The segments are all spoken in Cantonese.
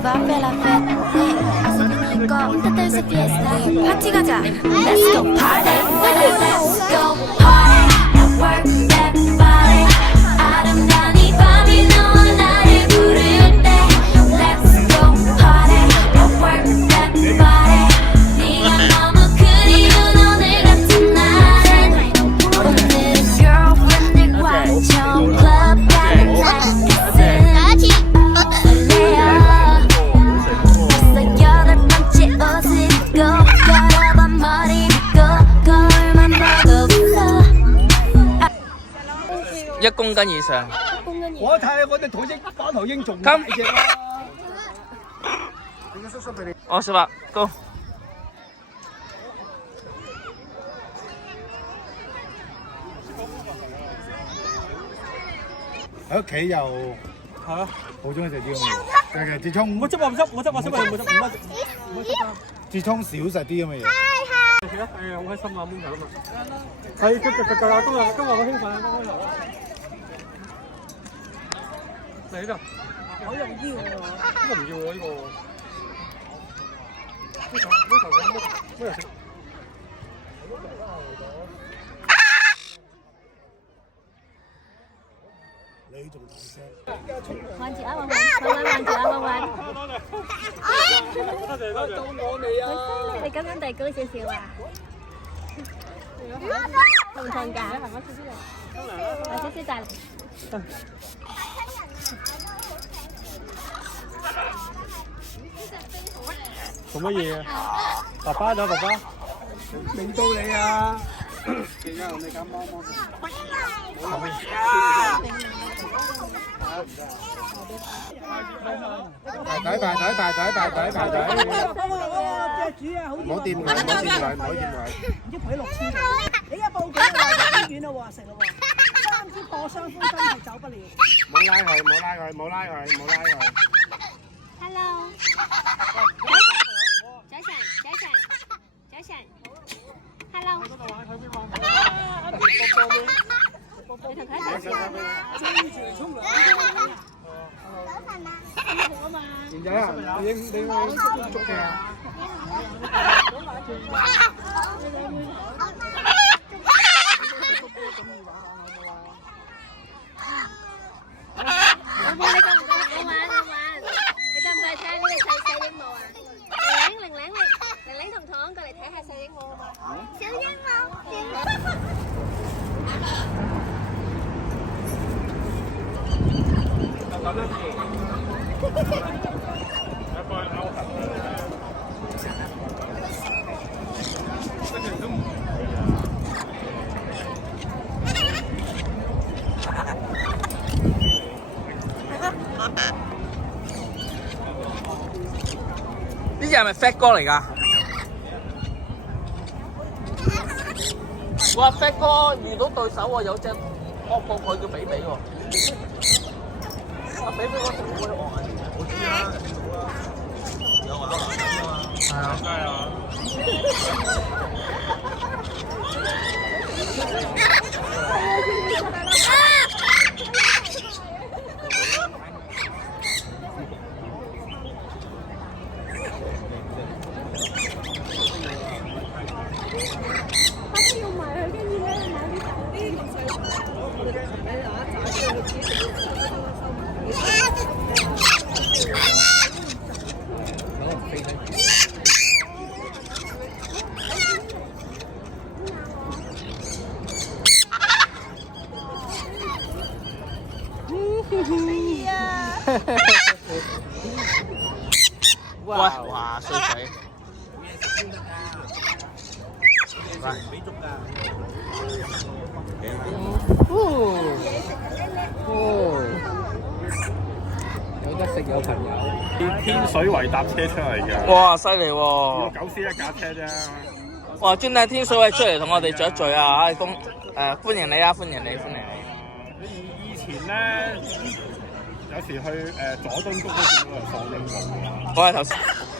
va faire la fête. C'est go, total c'est fiesta. Party 가자. Let's go party. Let's go party. Now work that body. 아름다운 이 밤이 너와 나를 부를 때. Let's go party. Now work that body. 네가 너무 그리운 오늘 같은 날엔 오늘은 girlfriend들과 처음 club 가는 날.1公斤以上。我睇我哋土星巴頭鷹仲大隻啦。我食啦，Go。喺屋企又係啊，好中意食啲咁嘅嘢。自從唔好執啊！唔執，我執啊！小朋友唔執，唔執，唔好執啊！自從少食啲咁嘅嘢。食啦！哎呀，好開心啊！滿頭啊嘛。係，今日好興奮啊！今日嚟啦！好容易喎！呢個唔要喎，呢個。咩人食？你仲大聲？玩住啊！玩住啊！玩。到我未啊？你咁樣遞高少少啊？痛唔痛㗎？少少大力。做乜嘢啊？爸爸咗，爸爸。令到你啊！而家你敢摸摸？排隊！唔好掂佢，唔好掂佢。唔知賠6000喎，你一報警就話醫院啦喎，食啦喎，3支破傷風真係走不了。冇拉佢。Hello。早晨。Hello。你同佢一齊先啊？賢仔啊，你去捉佢啊！你夠唔夠好玩？你夠唔夠聽呢個細鸚鵡啊？玲玲同糖過嚟睇下細鸚鵡啊嘛！小鸚鵡。呢隻係咪 Fat 哥嚟㗎？哇 ！Fat 哥遇到對手喎，有隻惡過佢叫比比喎。比比嗰隻會惡啊！我知啊，有玩係啊，梗係啊。哇！衰仔，有得食有朋友。天水圍搭車出嚟㗎。哇！犀利喎！9C1架車啫。哇！專登天水圍出嚟同我哋聚一聚啊！歡迎你啊！歡迎你。以前咧，有時去佐敦谷都見到人放鸚鵡。我係頭先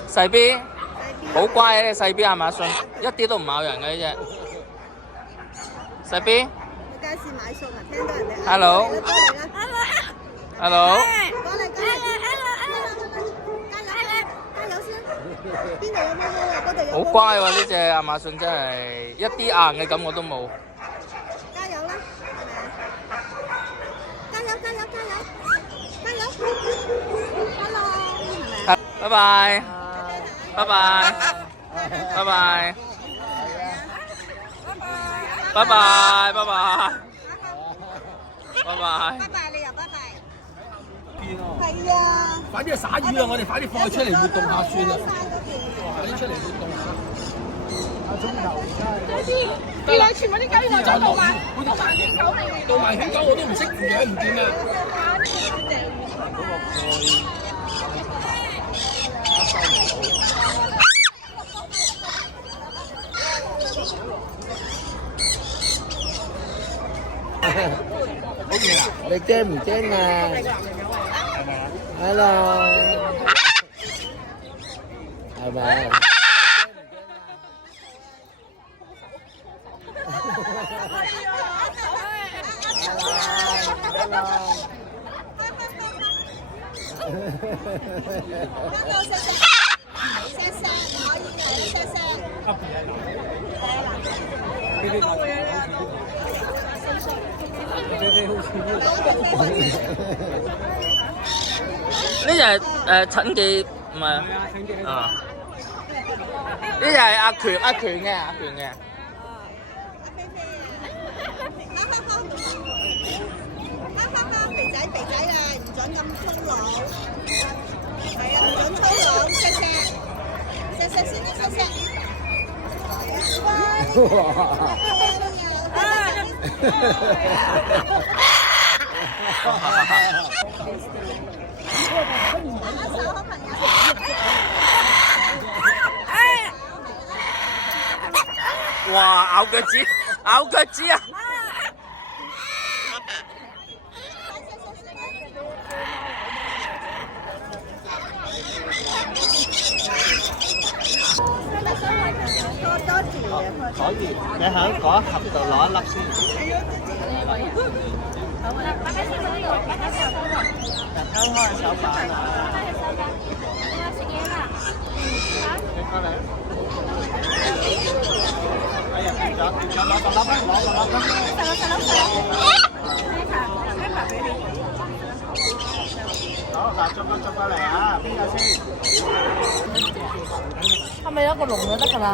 細 B，好乖嘅呢細 B 亞馬遜，一啲都唔咬人嘅呢隻細 B。街市買餸啊，聽到人哋。Hello。過嚟啦。Hello。過嚟。邊度有毛毛啊？嗰度有。好乖喎！呢只亞馬遜真係一啲硬嘅感覺都冇。加油啦！加油！加油！加油！加油！Hello，拜拜，拜拜，拜拜，拜拜，拜拜，拜拜。拜拜，你又拜拜。係啊。快啲去灑魚啊！我哋快啲放佢出嚟活動下算啦。快啲出嚟活動下。你兩全部啲狗要我做到嘛？到埋犬狗我都唔識養唔掂啊！你驚唔驚啊？Hello，係咪？呢隻係陳記唔係啊？呢隻係阿權嘅。肥仔啊，唔准咁粗魯，係啊，唔准粗魯，錫先啦，錫。哇！咬腳趾，咬腳趾啊！可以，你喺嗰一盒度攞一粒先。攤開手板啊！你過嚟。哎呀，跌咗，攞個粒啦，攞個粒啦。好，嗱，逐個嚟啊！邊個先？係咪有一個籠就得㗎啦？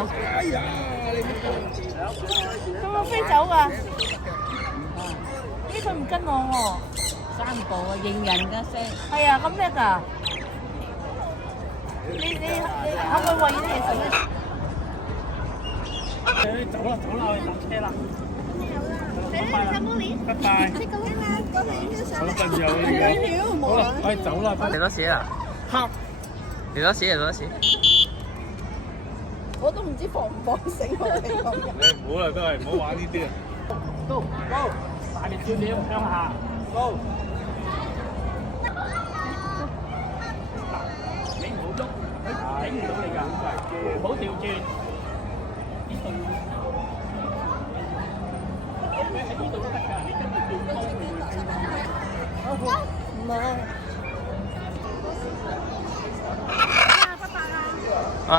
佢會飛走㗎？咦，佢唔跟我喎。3步啊，認人㗎聲。係啊，咁叻㗎？你可唔可以餵啲嘢食咧？走啦，去搭車啦。拜拜。好緊要呢個。好啦，可以走啦。幾多錢啊？黑。幾多錢？我都唔知放唔放死我哋咁樣。你唔好啦，都係唔好玩呢啲啊。高，大力少少向下，高。你唔好喐，佢整唔到你㗎，唔好調轉。呢度。你喺呢度都得㗎，你跟住調高。唔係。拜。